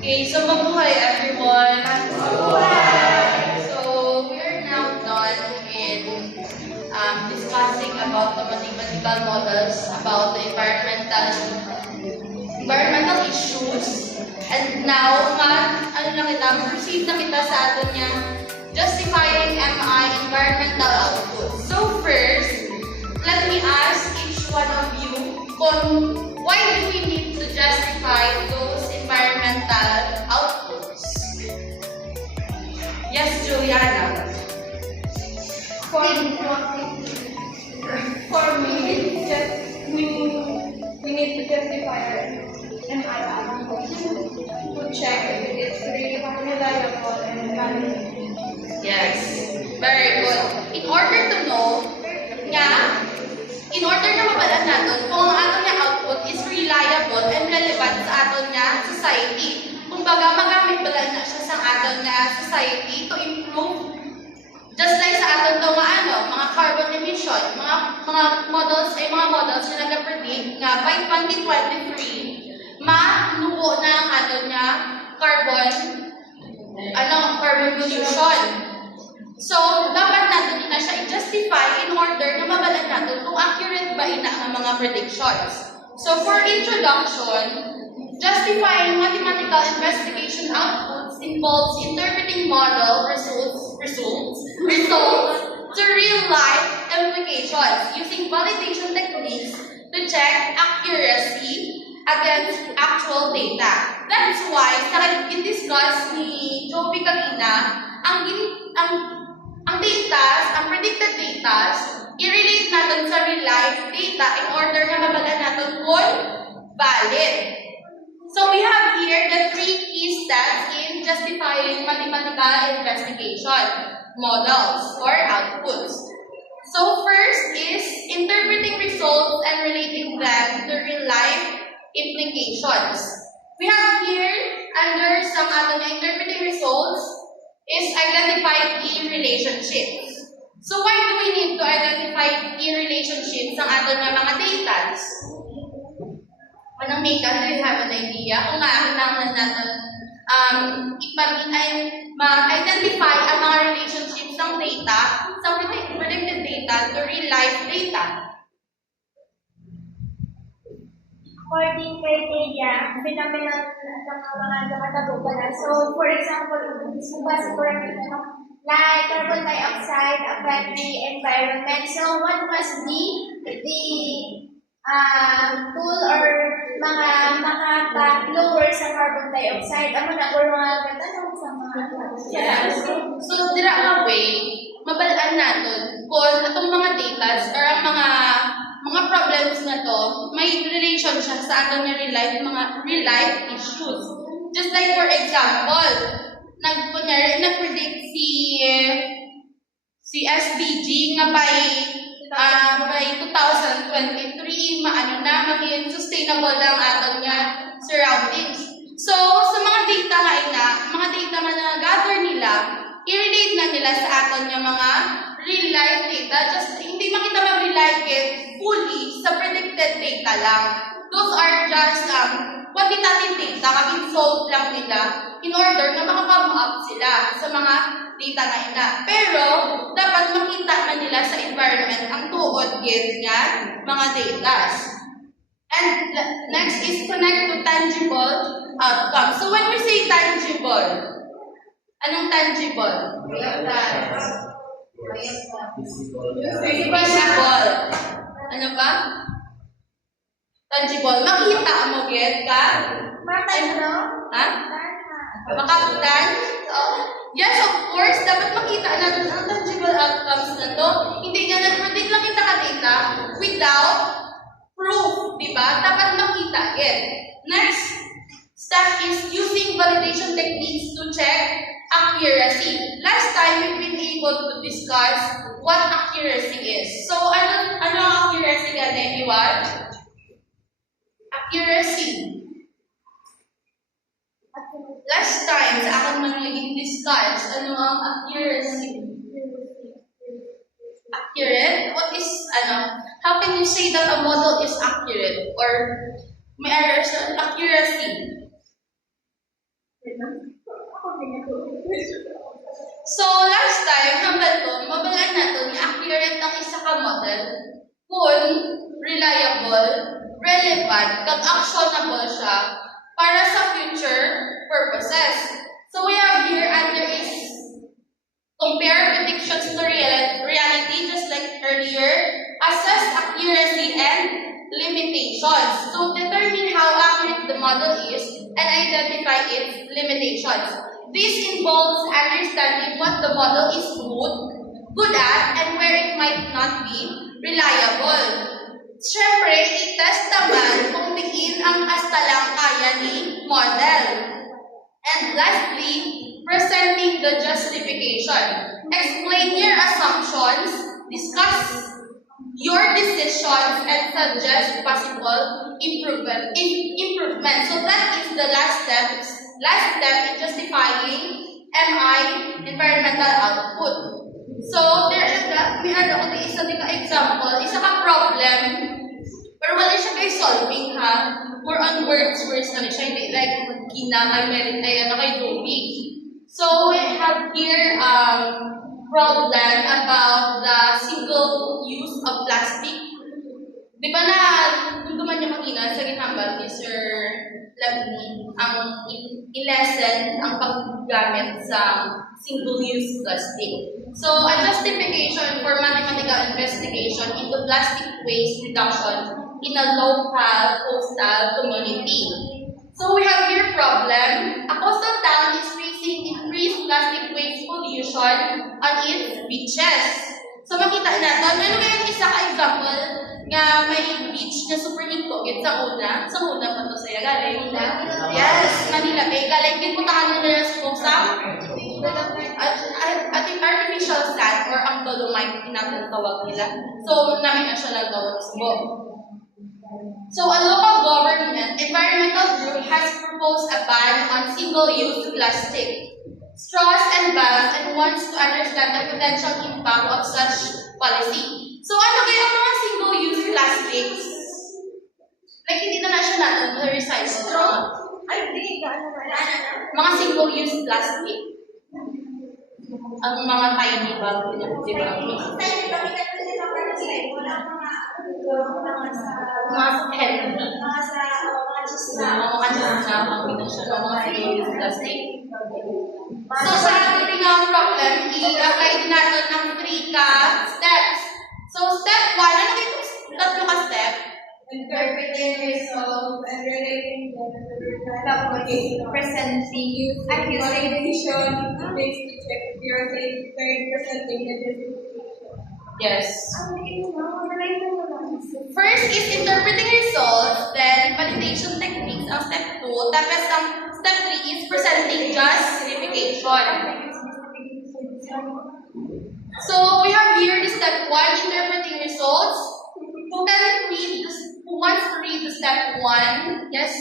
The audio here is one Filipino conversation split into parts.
Okay, so mabuhay everyone. Mabuhay! So, we are now done in discussing about the mathematical models about the environmental issues. And now, proceed na kita sa atin niya, justifying MI environmental output. So first, let me ask each one of you why do we need to justify those environmental outputs? Yes, Juliana. For me, we need to justify our MI output to check if it is really reliable and valid. Yes, very good. In order to know in order na mabalan natin kung ang aton nga output is reliable and relevant sa aton nga society. Kumbaga, magamit ba na siya sa aton nga society to improve just like sa aton to nga mga carbon emission, mga models na nag-predict nga by 2023 manuo na ang aton nga carbon pollution. So, dapat natin na siya i-justify in order na mabalan natin kung accurate ba ina ang mga predictions. So, for introduction, justifying mathematical investigation outputs involves interpreting model results to real-life implications using validation techniques to check accuracy against actual data. That's why, sa discuss ni Jovi kanina, ang predicted data, i-relate natin sa real-life data in order na mabalan natin kung valid. So we have here the three key steps in justifying mathematical investigation models or outputs. So first is interpreting results and relating them to real-life implications. We have here, under some interpreting results, is identify key relationships. So why do we need to identify key relationships ng ating mga data? Manang Mika, do you have an idea kung kailangan natin ma-identify ang mga relationships ng data sa predicted data to real-life data? According criteria, phenomenon ng mga nakatabugan. So, for example, like carbon dioxide affect the environment. So, what must be the tool or mga makaka-lower sa carbon dioxide? Ano na or mga gatanong sa mga So, dira nga way, mabalaan natin kung itong mga data or ang mga problems na to, may relation siya sa ating mga real-life issues. Just like for example, nag-predict si SDG nga by 2023, maging sustainable lang ating surroundings. So, sa mga data na na-gather nila, i-relate na nila sa ating mga real-life data. Just hindi makita mag-relate fully sa predicted data lang. Those are just quantitative data, solve lang nila in order na makakam up sila sa mga data na ina. Pero, dapat makita na nila sa environment ang tuod nga mga data. And next is connect to tangible outcomes. So when we say tangible, anong tangible? Visible. Ano ba? Tangible. Makita mo, get ka? Ha? Makabutan? Yes, of course. Dapat makita natin ang tangible outcomes na to. Hindi nga nag-predict lang kita ka-data without proof. Diba? Dapat makita. Next step is using validation techniques to check accuracy. Last time, we've been able to discuss what accuracy is. So, ano ang accuracy nga, everyone? Accuracy. Last time, sa akin man naging discuss, ano ang accuracy? Accurate? What is, how can you say that a model is accurate? Or may errors on accuracy? So, last time, hambal ko, mabalaan nato ni accurate ang isa ka model kung reliable, relevant, kag actionable siya para sa future purposes. So, we have here under is compare predictions to reality, just like earlier, assess accuracy and limitations. So, determine how accurate the model is and identify its limitations. This involves understanding what the model is good at, and where it might not be reliable. Siyempre, i-test naman kung diin ang astalang kaya ni model. And lastly, presenting the justification. Explain your assumptions, discuss your decisions, and suggest possible improvement. So that is the last step in justifying MI, environmental output. So there is may ano ko isa ka example, isa ka problem, pero wala siya kay solving ha. More on words na siya, hindi like kay Ruby. So we have here problem about the single use of plastic. Di ba na, kung duman niya makina sa ginambal ni Sir Labni, ang i-lesson ang paggamit sa single-use plastic. So, a justification for mathematical investigation into plastic waste reduction in a local coastal community. So, we have here problem. A coastal town is facing increased plastic waste pollution on its beaches. So, makita natin, meron kayong isa ka example nga may beach na super higpogit sa una pa to saya galing yes, Manila Bay galing din puntahan nila sa at yung artificial sand or ang dolomite tinatawag nila. So namin na siya nagawa sa Cebu. So a local government environmental group has proposed a ban on single-use plastic straws and bags and wants to understand the potential impact of such policy. So ano kaya ang mga single-use plastics? Like hindi na siya natin recycle straw. Mga single-use plastic. Ang mga tiny bag nila, di ba? Mga healthy. Mga single-use plastic. So sa ating problem, i-apply din natin ng 3 steps. So, step 1, ano yung tatlo ka step? Interpreting results and relating them to the result. Presenting accusation based to check accuracy, presenting the justification. Yes. First is interpreting results, then validation techniques ang step 2, tapos ang step 3 is presenting justification. So we have here the step 1, interpreting results. Who wants to read the step 1? Yes?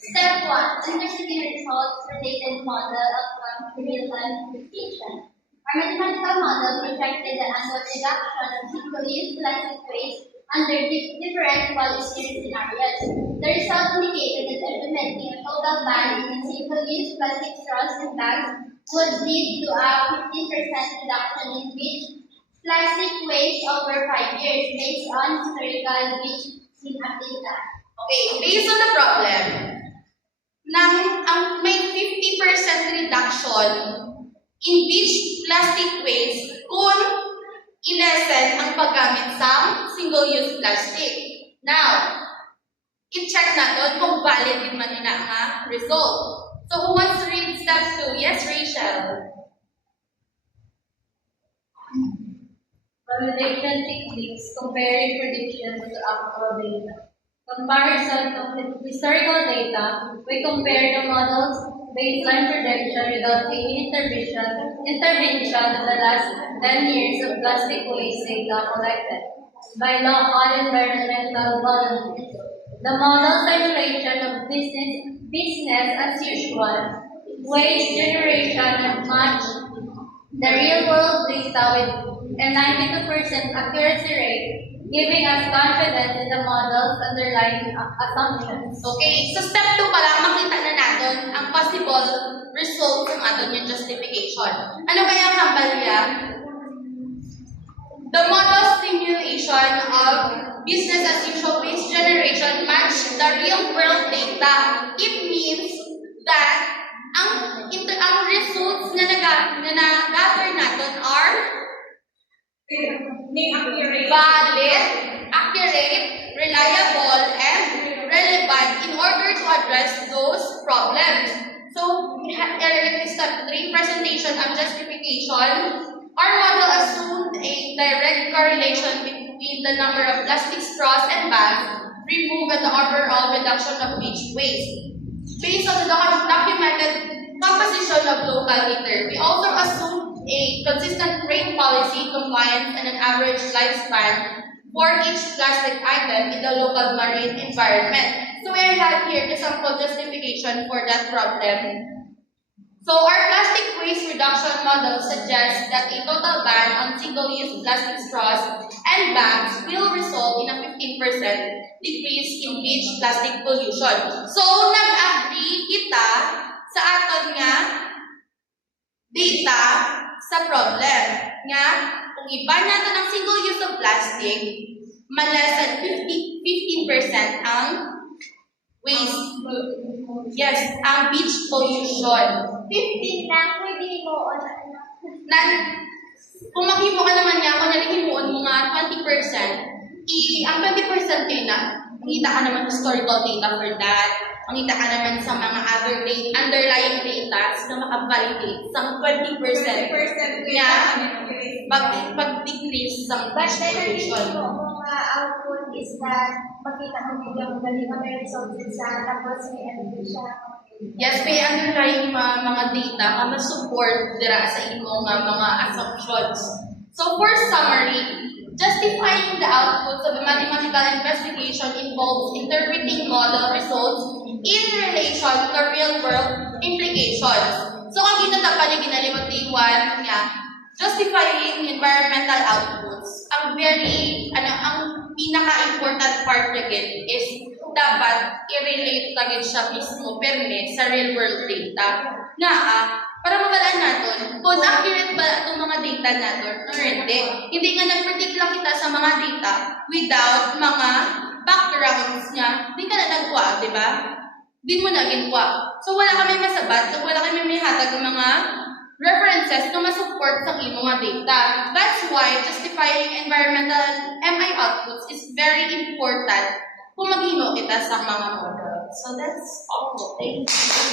Step 1, interpreting results related model of real-time prediction. Our mathematical model projected the annual reduction of single-use plastic waste under different policy scenarios. The result indicated that implementing a total ban in single-use plastic straws and bags would lead to a 15% reduction in beach plastic waste over 5 years based on historical beach data. Okay, based on the problem, ang may 50% reduction in beach plastic waste kung i-lessen ang paggamit sa single-use plastic. Now, i-check natin kung valid din man nila ang result. So, who wants to read step 2? Yes, Rachel. Validation techniques comparing predictions to actual data. Comparison of historical data, we compare the model's baseline projection without any intervention of the last 10 years of plastic waste data collected by local environmental volunteers. The model simulation of business as usual, waste generation match the real world data with a 92% accuracy rate giving us confidence in the model's underlying assumptions. Okay, so step 2 pa lang, makita na natin ang possible results ng aton yung justification. Ano kaya ang hambal niya? The model simulation of business as usual waste generation match the real world data. It means that ang results na na-gather natin are valid, accurate, reliable, and relevant in order to address those problems. So, step 3, presentation and justification. Our model assumed a direct correlation between the number of plastic straws and bags removed and the overall reduction of beach waste. Based on the documented composition of local litter, we also assumed a consistent rate policy compliance and an average lifespan for each plastic item in the local marine environment. So I have here the sample justification for that problem. So our plastic waste reduction model suggests that a total ban on single-use plastic straws and bags will result in a 15% decrease in beach plastic pollution. So nag-agree kita sa aton nga data sa problem nga kung iban natin ang single use of plastic, ma-less than 15% ang waste. Yes, ang beach pollution. 15 lang, pwede mo Kung maghimo ka naman niya, kung nalihimuon mo nga 20%, ang 20% kayo na, makita ka naman historical data for that. Makita ka naman sa mga other underlying data na makavalidate sa 20% niya pag-decrease sa But beach then, pollution. mga output is that makita mo yung galing na may results sa tapos may energy siya. Yes, may underlying mga data na ma-support dira sa imong mga assumptions. So for summary, justifying the outputs of a mathematical investigation involves interpreting model results in relation to real-world implications. So ang ginatapan yung ginalimot ni Juan nga, justifying environmental outputs. Ang pinaka-important part again is dapat i-relate lagi siya mismo perme sa real-world data. Para magalaan natin, kung accurate ba itong mga data natin or hindi. Hindi nga nag-predict lang kita sa mga data without mga backgrounds niya. Hindi ka na nagkuha, di ba? Hindi mo na ginkuha. So wala kami masabat, so wala kami may hatag ng mga references na masupport sa imong mga data. That's why justifying environmental MI outputs is very important kung maghimo kita sa mga model. So that's all. Thank you.